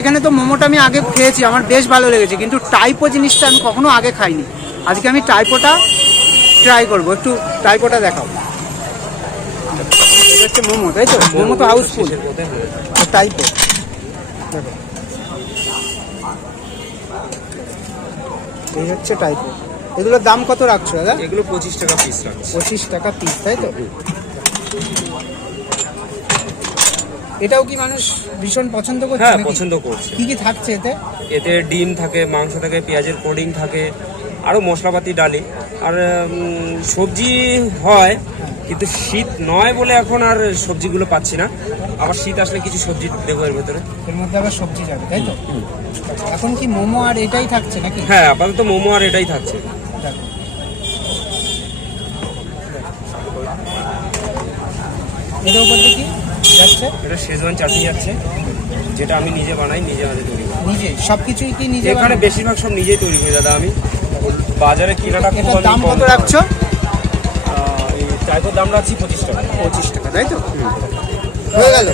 এখানে তো মোমোটা আমি আগে খেয়েছি, আমার বেশ ভালো লেগেছে, কিন্তু টাইপো জিনিসটা আমি কখনো আগে খাইনি। আজকে আমি টাইপোটা ট্রাই করবো। একটু টাইপোটা দেখাও। এটা হচ্ছে মোমো, তাই তো? মোমো তো হাউসফুল। টাইপো দেখো, এই হচ্ছে টাইপো। এগুলোর দাম কত রাখছো দাদা? এগুলো 25 টাকা পিস রাখছি। 25 টাকা পিস, তাই তো? এটাও কি মানুষ ভীষণ পছন্দ করছে? হ্যাঁ, নাকি? পছন্দ করছে। কি কি থাকছে এতে? এতে ডিম থাকে, মাংস থাকে, পেঁয়াজের কোডিং থাকে, আরো মশলাপাতি ডালি আর সবজি হয়, কিন্তু শীত নয় বলে এখন আর সবজিগুলো পাচ্ছি না। আবার শীত আসলে কিছু সবজি দেবো এর ভেতরে। এর মধ্যে আবার সবজি যাবে, তাই তো? এখন কি মোমো আর এটাই থাকছে নাকি? হ্যাঁ, আপাতত মোমো আর এটাই থাকছে। দেখো। এটার উপর দিয়ে কি যাচ্ছে? এটা শেজওয়ান চাটনি যাচ্ছে, যেটা আমি নিজে বানাই, নিজে হাতে তৈরি করি। নিজে সবকিছুই কি নিজে এখানে বানাও? বেশিরভাগ সব নিজেই তৈরি করি দাদা। আমি বাজারে কেনাটা খুব এটার দাম কত রাখছো? এই টাইপের দাম রাখছি 25 টাকা। 25 টাকা, তাই তো? হয়ে গেল।